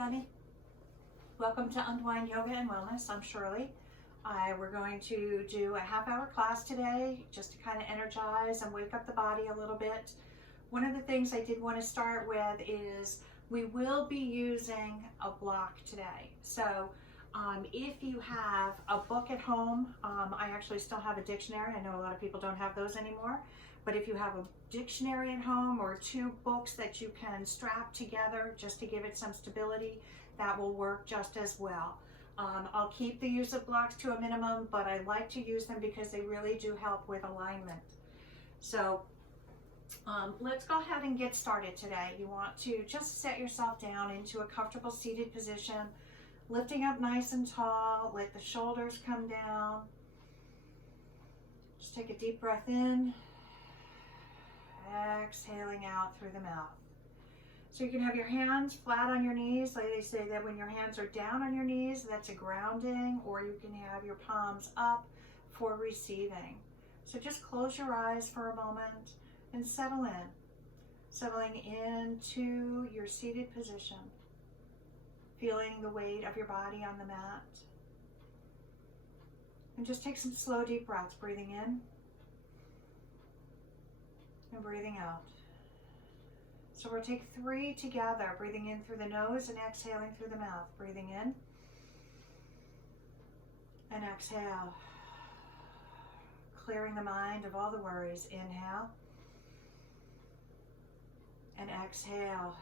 everybody. Welcome to Unwind Yoga and Wellness. I'm Shirley. We're going to do a half-hour class today just to kind of energize and wake up the body a little bit. One of the things I did want to start with is we will be using a block today. So if you have a book at home, I actually still have a dictionary. I know a lot of people don't have those anymore. But if you have a dictionary at home or two books that you can strap together just to give it some stability, that will work just as well. I'll keep the use of blocks to a minimum, but I like to use them because they really do help with alignment. So let's go ahead and get started today. You want to just set yourself down into a comfortable seated position, lifting up nice and tall, let the shoulders come down. Just take a deep breath in. Exhaling out through the mouth. So you can have your hands flat on your knees. Like they say that when your hands are down on your knees, that's a grounding, or you can have your palms up for receiving. So just close your eyes for a moment and settle in. Settling into your seated position. Feeling the weight of your body on the mat. And just take some slow, deep breaths, breathing in and breathing out. So we'll take 3 together, breathing in through the nose and exhaling through the mouth. Breathing in and exhale. Clearing the mind of all the worries. Inhale and exhale.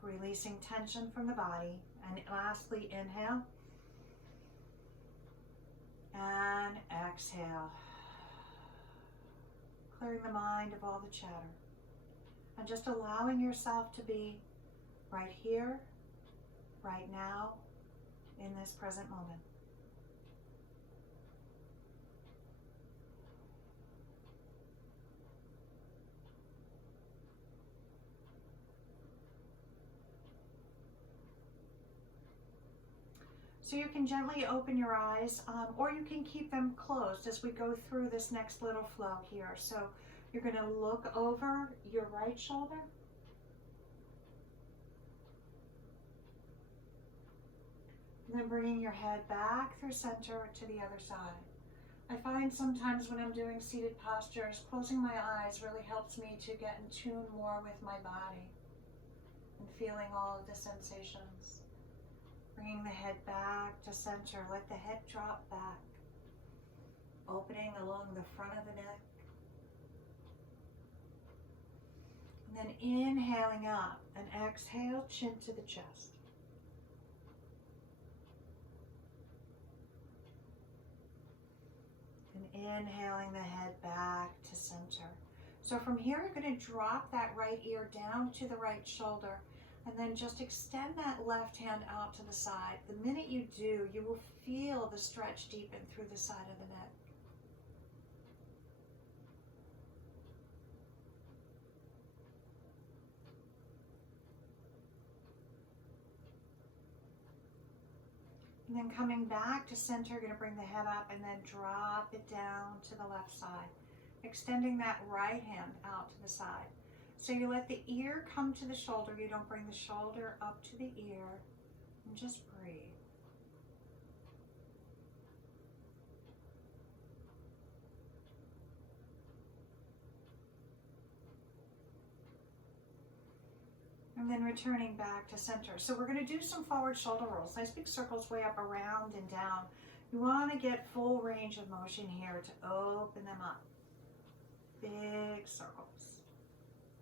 Releasing tension from the body. And lastly, inhale and exhale. Clearing the mind of all the chatter. And just allowing yourself to be right here, right now, in this present moment. So you can gently open your eyes, or you can keep them closed as we go through this next little flow here. So you're going to look over your right shoulder. And then bringing your head back through center to the other side. I find sometimes when I'm doing seated postures, closing my eyes really helps me to get in tune more with my body and feeling all of the sensations. Bringing the head back to center. Let the head drop back. Opening along the front of the neck. And then inhaling up and exhale, chin to the chest. And inhaling the head back to center. So from here, you're going to drop that right ear down to the right shoulder. And then just extend that left hand out to the side. The minute you do, you will feel the stretch deepen through the side of the neck. And then coming back to center, you're going to bring the head up and then drop it down to the left side. Extending that right hand out to the side. So you let the ear come to the shoulder. You don't bring the shoulder up to the ear. And just breathe. And then returning back to center. So we're going to do some forward shoulder rolls. Nice big circles way up, around and down. You want to get full range of motion here to open them up. Big circles.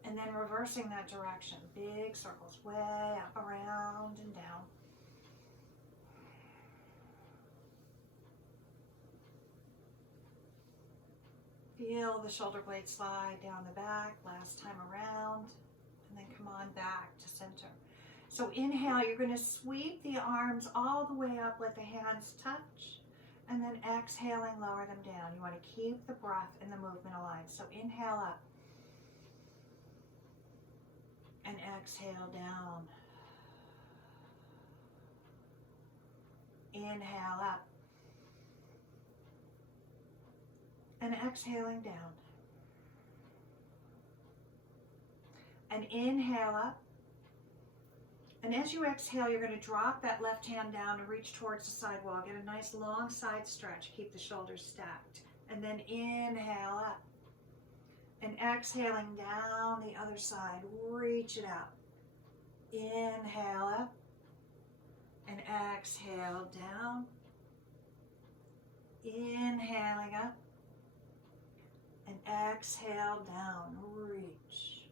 And then reversing that direction. Big circles way up, around and down. Feel the shoulder blades slide down the back, last time around. And then come on back to center. So inhale, you're going to sweep the arms all the way up, let the hands touch. And then exhaling, lower them down. You want to keep the breath and the movement aligned. So inhale up. And exhale down. Inhale up. And exhaling down. And inhale up. And as you exhale, you're going to drop that left hand down and reach towards the sidewall. Get a nice long side stretch. Keep the shoulders stacked. And then inhale up. And exhaling down the other side. Reach it out. Inhale up. And exhale down. Inhaling up. And exhale down. Reach.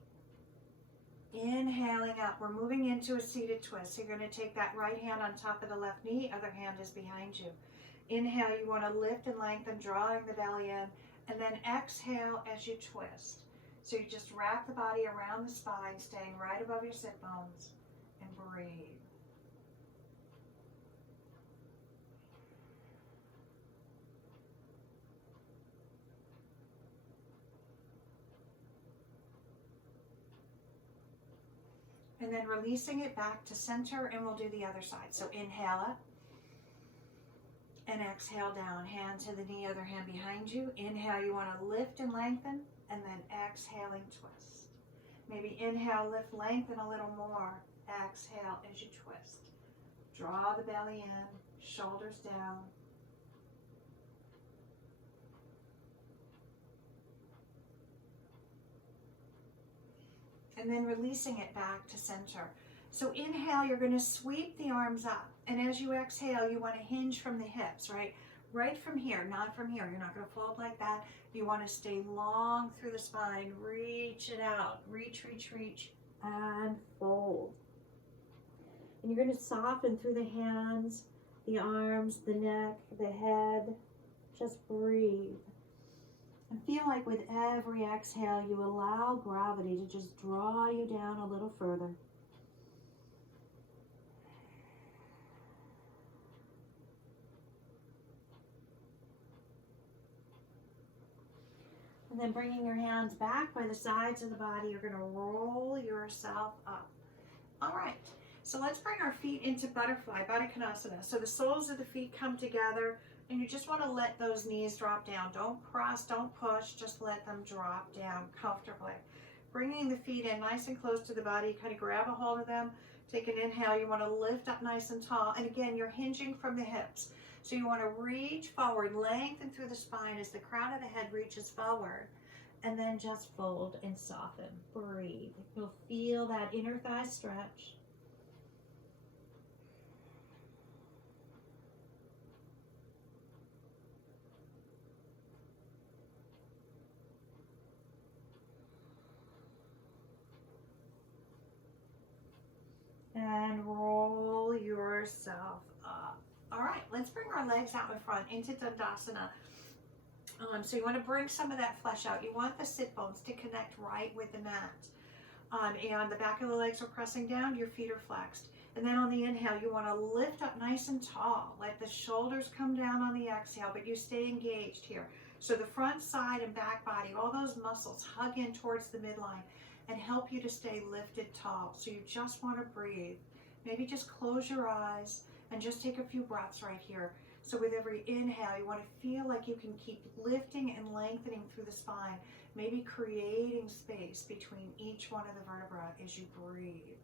Inhaling up, we're moving into a seated twist. So you're going to take that right hand on top of the left knee, other hand is behind you. Inhale, you want to lift and lengthen, drawing the belly in, and then exhale as you twist. So you just wrap the body around the spine, staying right above your sit bones, and breathe. And then releasing it back to center, and we'll do the other side. So inhale up and exhale down. Hand to the knee, other hand behind you. Inhale, you want to lift and lengthen, and then exhaling, twist. Maybe inhale, lift, lengthen a little more. Exhale as you twist. Draw the belly in, shoulders down. And then releasing it back to center. So inhale, you're going to sweep the arms up. And as you exhale, you want to hinge from the hips, right? Right from here, not from here. You're not going to fold like that. You want to stay long through the spine. Reach it out. Reach, reach, reach, and fold. And you're going to soften through the hands, the arms, the neck, the head. Just breathe. And feel like with every exhale, you allow gravity to just draw you down a little further. And then bringing your hands back by the sides of the body, you're going to roll yourself up. All right, so let's bring our feet into butterfly, Baddha Konasana. So the soles of the feet come together. And you just want to let those knees drop down. Don't press, don't push, just let them drop down comfortably. Bringing the feet in nice and close to the body, kind of grab a hold of them. Take an inhale, you want to lift up nice and tall. And again, you're hinging from the hips. So you want to reach forward, lengthen through the spine as the crown of the head reaches forward. And then just fold and soften. Breathe. You'll feel that inner thigh stretch. And roll yourself up. All right, let's bring our legs out in front into Dandasana. So you want to bring some of that flesh out. You want the sit bones to connect right with the mat. And the back of the legs are pressing down, your feet are flexed. And then on the inhale, you want to lift up nice and tall. Let the shoulders come down on the exhale, but you stay engaged here. So the front, side, and back body, all those muscles hug in towards the midline and help you to stay lifted tall. So you just want to breathe. Maybe just close your eyes and just take a few breaths right here. So with every inhale, you want to feel like you can keep lifting and lengthening through the spine, maybe creating space between each one of the vertebrae as you breathe.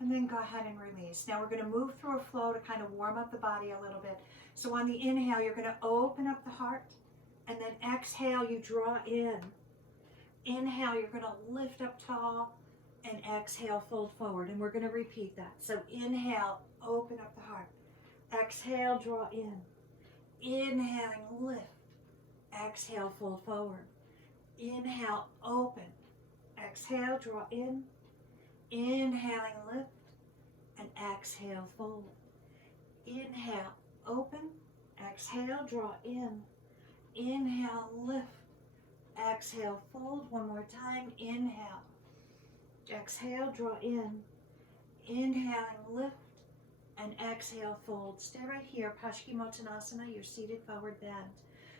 And then go ahead and release. Now we're going to move through a flow to kind of warm up the body a little bit. So on the inhale, you're going to open up the heart. And then exhale, you draw in. Inhale, you're going to lift up tall. And exhale, fold forward. And we're going to repeat that. So inhale, open up the heart. Exhale, draw in. Inhaling, lift. Exhale, fold forward. Inhale, open. Exhale, draw in. Inhaling, lift, and exhale, fold. Inhale, open, exhale, draw in. Inhale, lift, exhale, fold. One more time, inhale. Exhale, draw in. Inhaling, lift, and exhale, fold. Stay right here, Paschimottanasana, your seated forward bend.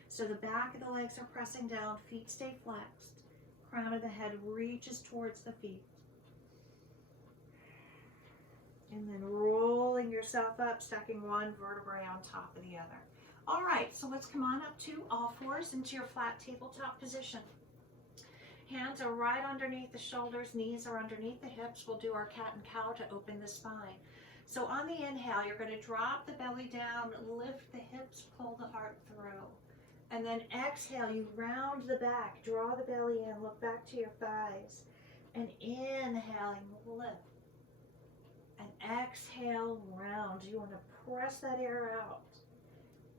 So the back of the legs are pressing down, feet stay flexed. crown of the head reaches towards the feet. And then rolling yourself up, stacking one vertebrae on top of the other. All right, so let's come on up to all fours into your flat tabletop position. Hands are right underneath the shoulders, knees are underneath the hips. We'll do our cat and cow to open the spine. So on the inhale, you're going to drop the belly down, lift the hips, pull the heart through. And then exhale, you round the back, draw the belly in, look back to your thighs. And inhaling, lift. And exhale, round. You want to press that air out.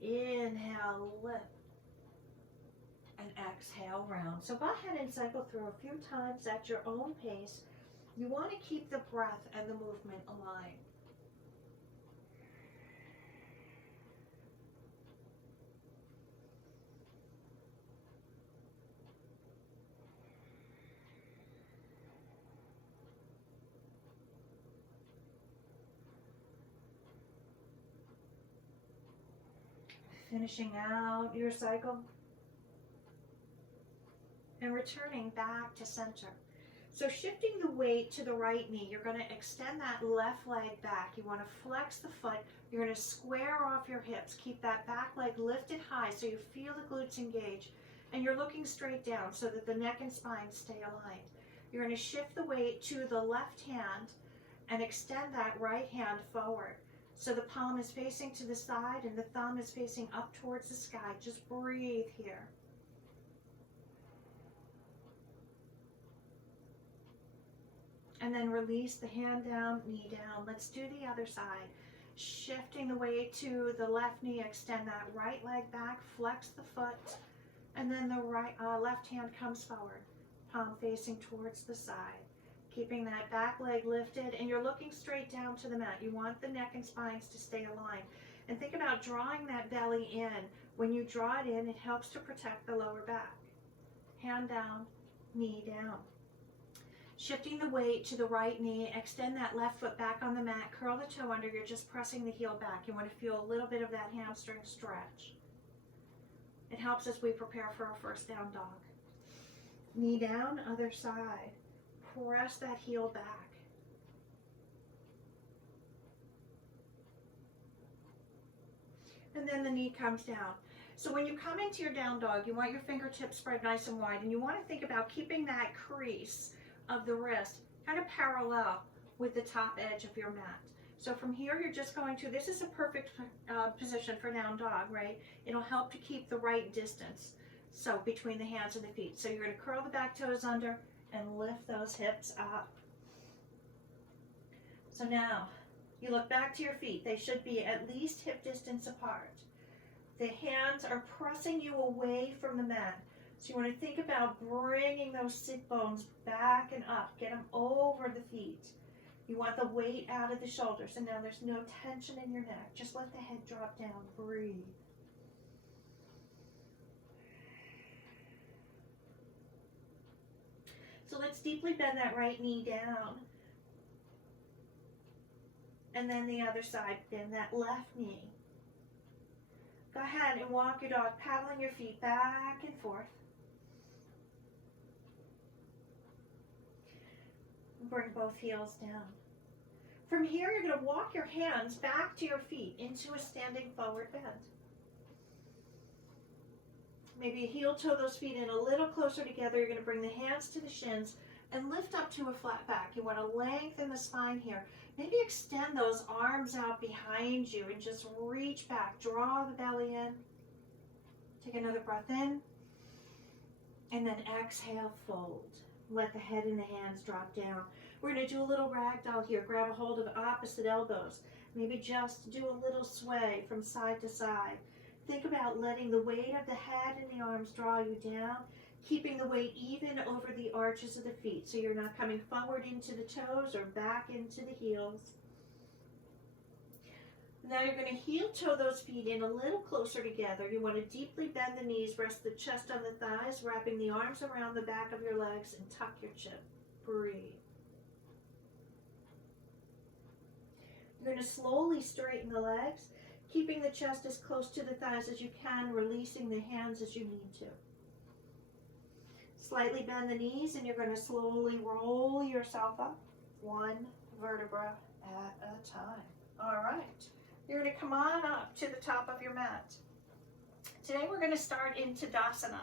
Inhale, lift. And exhale, round. So go ahead and cycle through a few times at your own pace. You want to keep the breath and the movement aligned. Finishing out your cycle and returning back to center. So shifting the weight to the right knee, you're going to extend that left leg back. You want to flex the foot. You're going to square off your hips. Keep that back leg lifted high so you feel the glutes engage. And you're looking straight down so that the neck and spine stay aligned. You're going to shift the weight to the left hand and extend that right hand forward. So the palm is facing to the side and the thumb is facing up towards the sky. Just breathe here. And then release the hand down, knee down. Let's do the other side. Shifting the weight to the left knee, extend that right leg back, flex the foot, and then the left hand comes forward, palm facing towards the side. Keeping that back leg lifted, and you're looking straight down to the mat. You want the neck and spines to stay aligned. And think about drawing that belly in. When you draw it in, it helps to protect the lower back. Hand down, knee down. Shifting the weight to the right knee, extend that left foot back on the mat, curl the toe under, you're just pressing the heel back. You want to feel a little bit of that hamstring stretch. It helps as we prepare for our first down dog. Knee down, other side. Press that heel back. And then the knee comes down. So when you come into your down dog, you want your fingertips spread nice and wide, and you want to think about keeping that crease of the wrist kind of parallel with the top edge of your mat. So from here, you're just going to, this is a perfect position for down dog, right? It'll help to keep the right distance, so between the hands and the feet. So you're going to curl the back toes under and lift those hips up. So now, you look back to your feet. They should be at least hip distance apart. The hands are pressing you away from the mat. So you want to think about bringing those sit bones back and up. Get them over the feet. You want the weight out of the shoulders. And now there's no tension in your neck. Just let the head drop down. Breathe. So let's deeply bend that right knee down. And then the other side, bend that left knee. Go ahead and walk your dog, paddling your feet back and forth. Bring both heels down. From here, you're going to walk your hands back to your feet into a standing forward bend. Maybe heel toe those feet in a little closer together. You're going to bring the hands to the shins and lift up to a flat back. You want to lengthen the spine here. Maybe extend those arms out behind you and just reach back. Draw the belly in. Take another breath in. And then exhale, fold. Let the head and the hands drop down. We're going to do a little ragdoll here. Grab a hold of opposite elbows. Maybe just do a little sway from side to side. Think about letting the weight of the head and the arms draw you down, keeping the weight even over the arches of the feet so you're not coming forward into the toes or back into the heels. Now you're going to heel toe those feet in a little closer together. You want to deeply bend the knees, rest the chest on the thighs, wrapping the arms around the back of your legs, and tuck your chin. Breathe. You're going to slowly straighten the legs, keeping the chest as close to the thighs as you can, releasing the hands as you need to. Slightly bend the knees, and you're going to slowly roll yourself up, one vertebra at a time. All right. You're going to come on up to the top of your mat. Today we're going to start in Tadasana.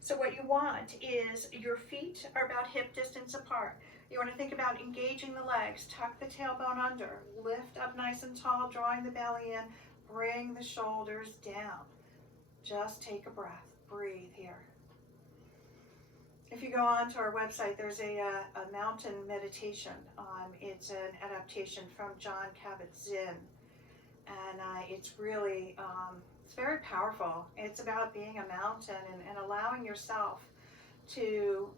So what you want is your feet are about hip distance apart. You want to think about engaging the legs, tuck the tailbone under, lift up nice and tall, drawing the belly in, bring the shoulders down. Just take a breath, breathe here. If you go on to our website, there's a mountain meditation. It's an adaptation from John Kabat-Zinn, and it's really, it's very powerful. It's about being a mountain and allowing yourself to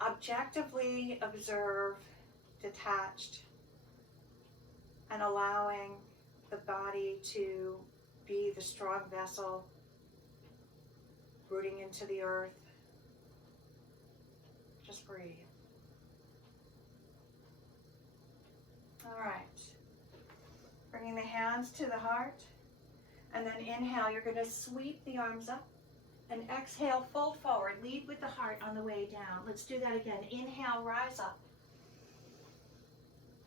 objectively observe, detached, and allowing the body to be the strong vessel, rooting into the earth. Just breathe. All right. Bringing the hands to the heart, and then inhale, you're going to sweep the arms up, and exhale, fold forward, lead with the heart on the way down. Let's do that again. Inhale, rise up,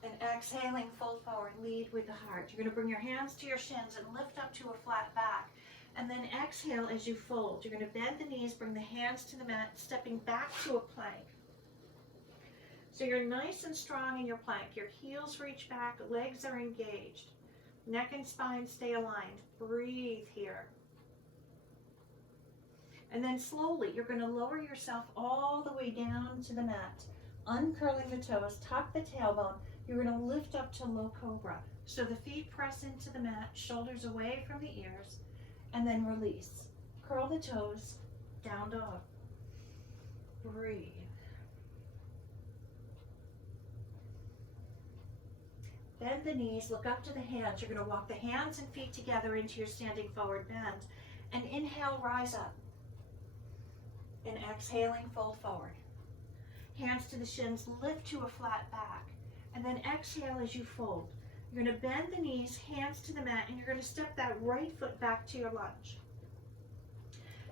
and exhaling, fold forward, lead with the heart. You're going to bring your hands to your shins and lift up to a flat back, and then exhale as you fold. You're going to bend the knees, bring the hands to the mat, stepping back to a plank. So you're nice and strong in your plank. Your heels reach back, legs are engaged. Neck and spine stay aligned. Breathe here. And then slowly, you're going to lower yourself all the way down to the mat, uncurling the toes, tuck the tailbone. You're going to lift up to low cobra. So the feet press into the mat, shoulders away from the ears, and then release. Curl the toes, down dog. Breathe. Bend the knees, look up to the hands. You're going to walk the hands and feet together into your standing forward bend. And inhale, rise up. And exhaling, fold forward. Hands to the shins, lift to a flat back. And then exhale as you fold. You're going to bend the knees, hands to the mat, and you're going to step that right foot back to your lunge.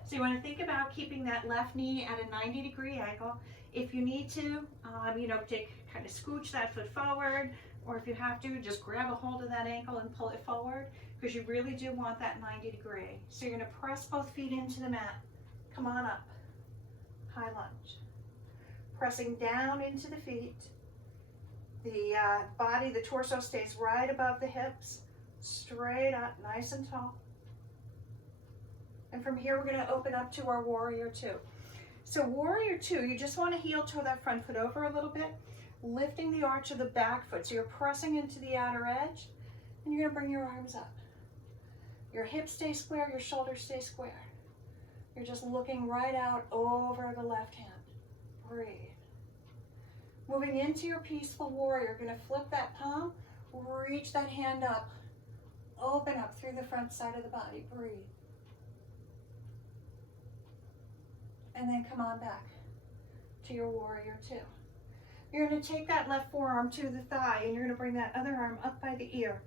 So you want to think about keeping that left knee at a 90-degree angle. If you need to, kind of scooch that foot forward, or if you have to, just grab a hold of that ankle and pull it forward, because you really do want that 90-degree. So you're going to press both feet into the mat. Come on up. High lunge. Pressing down into the feet. The body, the torso stays right above the hips, straight up, nice and tall. And from here, we're going to open up to our Warrior Two. So Warrior Two, you just want to heel toe that front foot over a little bit, lifting the arch of the back foot. So you're pressing into the outer edge, and you're going to bring your arms up. Your hips stay square, your shoulders stay square. You're just looking right out over the left hand. Breathe. Moving into your peaceful warrior, you're going to flip that palm, reach that hand up, open up through the front side of the body. Breathe. And then come on back to your Warrior Two. You're going to take that left forearm to the thigh, and you're going to bring that other arm up by the ear.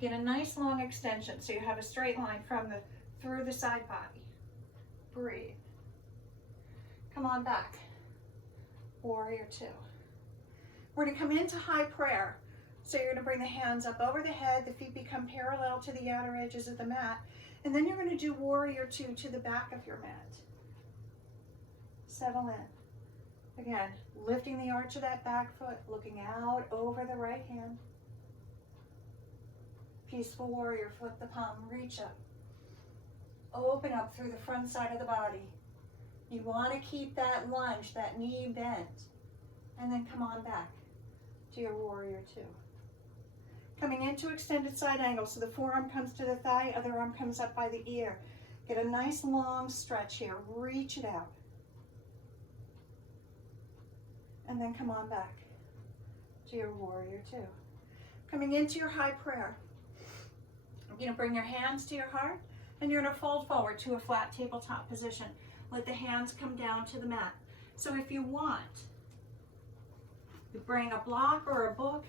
Get a nice long extension so you have a straight line through the side body. Breathe. Come on back. Warrior Two. We're going to come into high prayer. So you're going to bring the hands up over the head, the feet become parallel to the outer edges of the mat, and then you're going to do Warrior Two to the back of your mat. Settle in. Again, lifting the arch of that back foot, looking out over the right hand. Peaceful warrior, flip the palm, reach up. Open up through the front side of the body. You want to keep that lunge, that knee bent. And then come on back to your Warrior Two. Coming into extended side angle, so the forearm comes to the thigh, other arm comes up by the ear. Get a nice long stretch here, reach it out. And then come on back to your Warrior Two. Coming into your high prayer. You're going to bring your hands to your heart, and you're going to fold forward to a flat tabletop position. Let the hands come down to the mat. So if you want, you bring a block or a book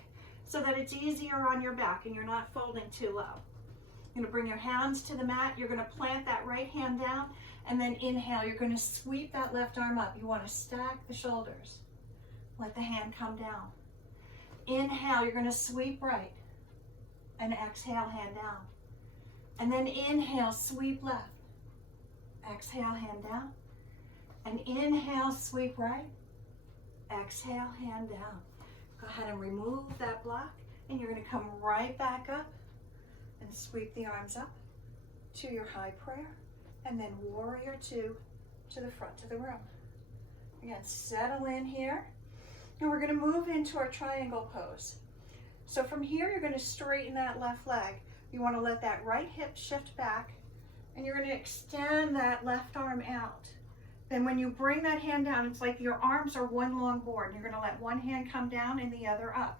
so that it's easier on your back and you're not folding too low. You're going to bring your hands to the mat. You're going to plant that right hand down, and then inhale. You're going to sweep that left arm up. You want to stack the shoulders. Let the hand come down. Inhale, you're going to sweep right, and exhale, hand down. And then inhale, sweep left. Exhale, hand down. And inhale, sweep right. Exhale, hand down. Go ahead and remove that block, and you're going to come right back up and sweep the arms up to your high prayer, and then warrior two to the front of the room. Again, settle in here, and we're going to move into our triangle pose. So from here, you're going to straighten that left leg. You want to let that right hip shift back, and you're going to extend that left arm out. Then when you bring that hand down, it's like your arms are one long board. You're going to let one hand come down and the other up.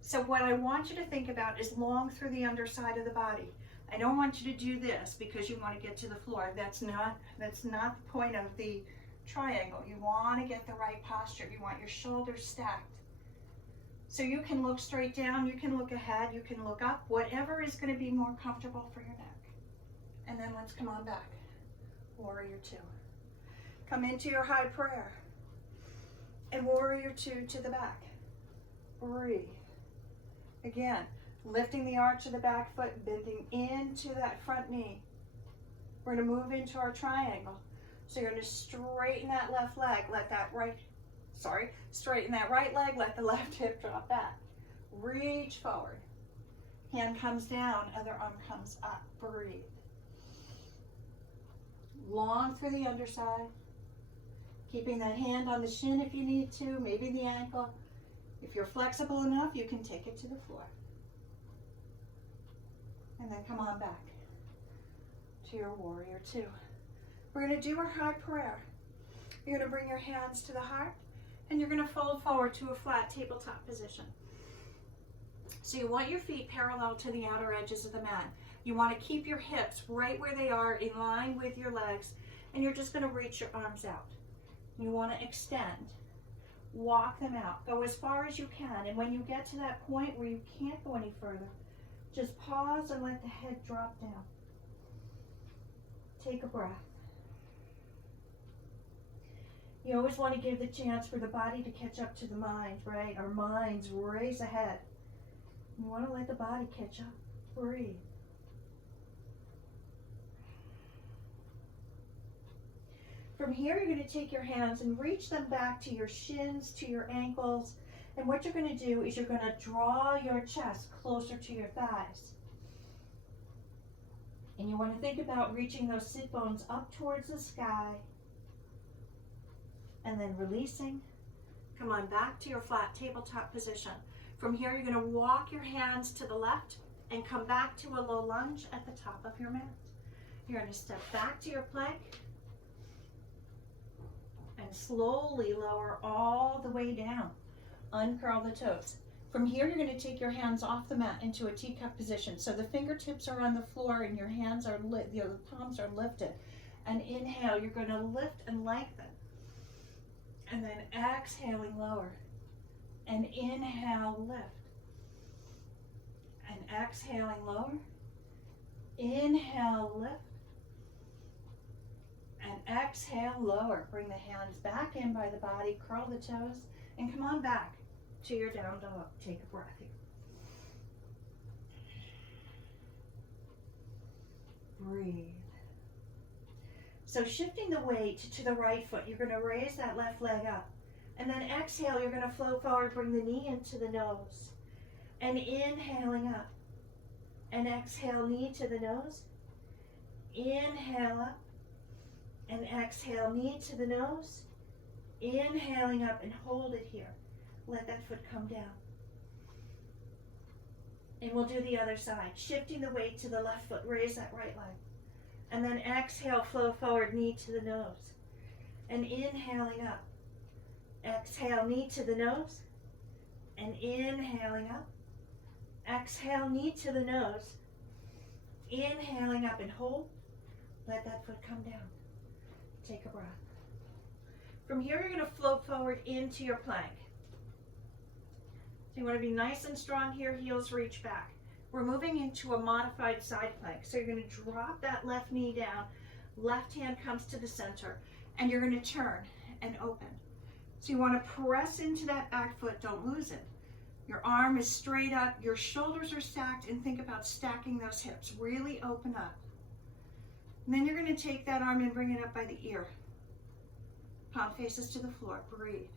So what I want you to think about is long through the underside of the body. I don't want you to do this because you want to get to the floor. That's not the point of the triangle. You want to get the right posture. You want your shoulders stacked. So you can look straight down, you can look ahead, you can look up, whatever is going to be more comfortable for your neck. And then let's come on back. Warrior two. Come into your high prayer. And warrior two to the back. Breathe. Again, lifting the arch of the back foot, bending into that front knee. We're going to move into our triangle. So you're going to straighten that left leg, straighten that right leg, let the left hip drop back. Reach forward. Hand comes down, other arm comes up. Breathe. Long through the underside. Keeping that hand on the shin if you need to, maybe the ankle. If you're flexible enough, you can take it to the floor. And then come on back to your warrior two. We're going to do our high prayer. You're going to bring your hands to the heart, and you're going to fold forward to a flat tabletop position. So you want your feet parallel to the outer edges of the mat. You want to keep your hips right where they are in line with your legs, and you're just going to reach your arms out. You want to extend. Walk them out. Go as far as you can, and when you get to that point where you can't go any further, just pause and let the head drop down. Take a breath. You always want to give the chance for the body to catch up to the mind, right? Our minds race ahead. You want to let the body catch up. Breathe. From here, you're going to take your hands and reach them back to your shins, to your ankles. And what you're going to do is you're going to draw your chest closer to your thighs. And you want to think about reaching those sit bones up towards the sky. And then releasing. Come on back to your flat tabletop position. From here, you're going to walk your hands to the left and come back to a low lunge at the top of your mat. You're going to step back to your plank and slowly lower all the way down. Uncurl the toes. From here, you're going to take your hands off the mat into a teacup position. So the fingertips are on the floor and your hands are the palms are lifted. And inhale, you're going to lift and lengthen. And then exhaling, lower. And inhale, lift. And exhaling, lower. Inhale, lift. And exhale, lower. Bring the hands back in by the body, curl the toes, and come on back to your down dog. Take a breath here. Breathe. So shifting the weight to the right foot, you're going to raise that left leg up. And then exhale, you're going to float forward, bring the knee into the nose. And inhaling up. And exhale, knee to the nose. Inhale up. And exhale, knee to the nose. Inhaling up and hold it here. Let that foot come down. And we'll do the other side. Shifting the weight to the left foot, raise that right leg. And then exhale, flow forward, knee to the nose. And inhaling up. Exhale, knee to the nose. And inhaling up. Exhale, knee to the nose. Inhaling up and hold. Let that foot come down. Take a breath. From here, you're going to float forward into your plank. So you want to be nice and strong here, heels reach back. we're moving into a modified side plank. So you're going to drop that left knee down, left hand comes to the center, and you're going to turn and open. So you want to press into that back foot, don't lose it. Your arm is straight up, your shoulders are stacked, and think about stacking those hips. Really open up. And then you're going to take that arm and bring it up by the ear. Palm faces to the floor, breathe.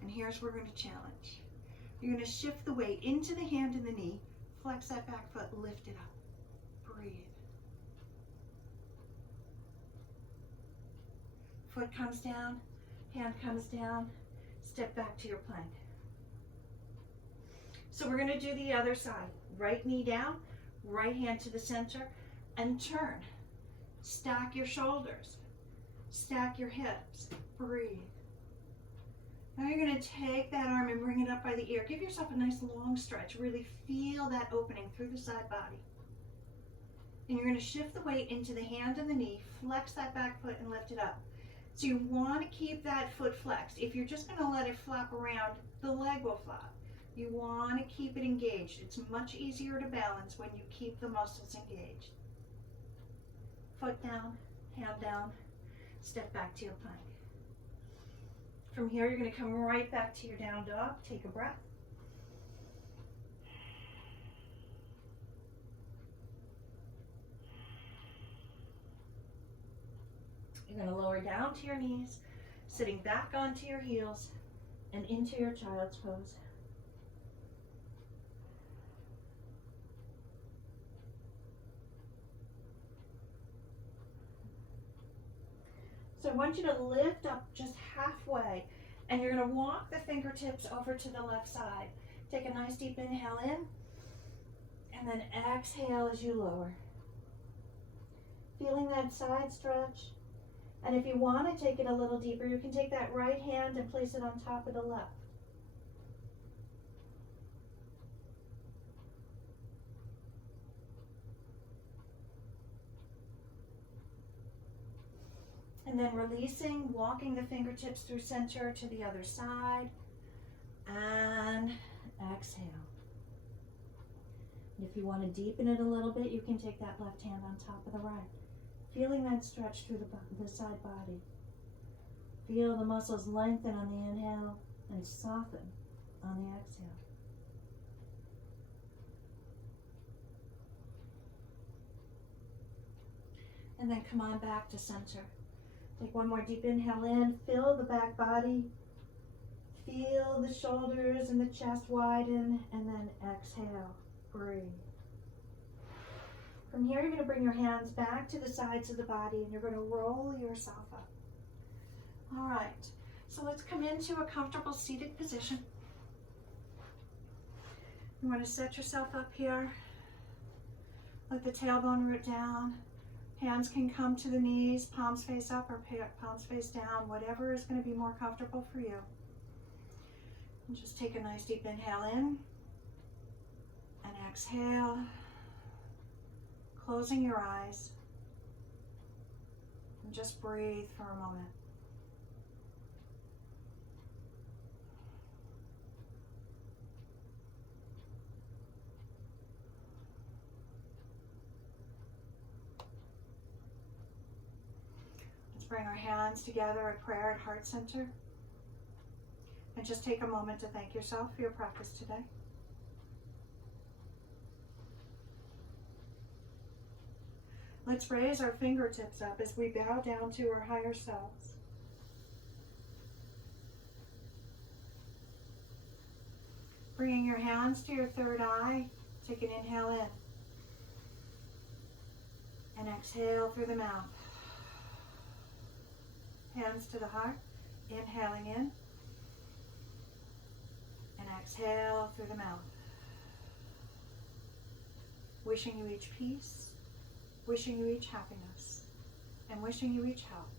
And here's where we're going to challenge. You're going to shift the weight into the hand and the knee, flex that back foot, lift it up, breathe. Foot comes down, hand comes down, step back to your plank. So we're going to do the other side. Right knee down, right hand to the center, and turn. Stack your shoulders, stack your hips, breathe. Now you're going to take that arm and bring it up by the ear. Give yourself a nice long stretch. Really feel that opening through the side body. And you're going to shift the weight into the hand and the knee, flex that back foot and lift it up. So you want to keep that foot flexed. If you're just going to let it flap around, the leg will flap. You want to keep it engaged. It's much easier to balance when you keep the muscles engaged. Foot down, hand down, step back to your plank. From here, you're going to come right back to your down dog. Take a breath. You're going to lower down to your knees, sitting back onto your heels and into your child's pose. So I want you to lift up just halfway, and you're going to walk the fingertips over to the left side. Take a nice deep inhale in, and then exhale as you lower. Feeling that side stretch. And if you want to take it a little deeper, you can take that right hand and place it on top of the left. And then releasing, walking the fingertips through center to the other side. And exhale. And if you want to deepen it a little bit, you can take that left hand on top of the right. Feeling that stretch through the side body. Feel the muscles lengthen on the inhale and soften on the exhale. And then come on back to center. Take one more deep inhale in, fill the back body, feel the shoulders and the chest widen, and then exhale, breathe. From here, you're going to bring your hands back to the sides of the body and you're going to roll yourself up. All right, so let's come into a comfortable seated position. You want to set yourself up here. Let the tailbone root down. Hands can come to the knees, palms face up or palms face down, whatever is going to be more comfortable for you. And just take a nice deep inhale in and exhale, closing your eyes, and just breathe for a moment. Bring our hands together at prayer at heart center. And just take a moment to thank yourself for your practice today. Let's raise our fingertips up as we bow down to our higher selves. Bringing your hands to your third eye, take an inhale in. And exhale through the mouth. Hands to the heart, inhaling in, and exhale through the mouth. Wishing you each peace, wishing you each happiness, and wishing you each health.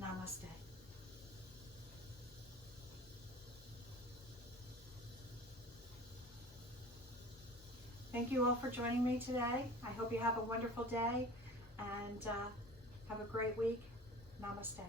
Namaste. Thank you all for joining me today. I hope you have a wonderful day and have a great week. Namaste.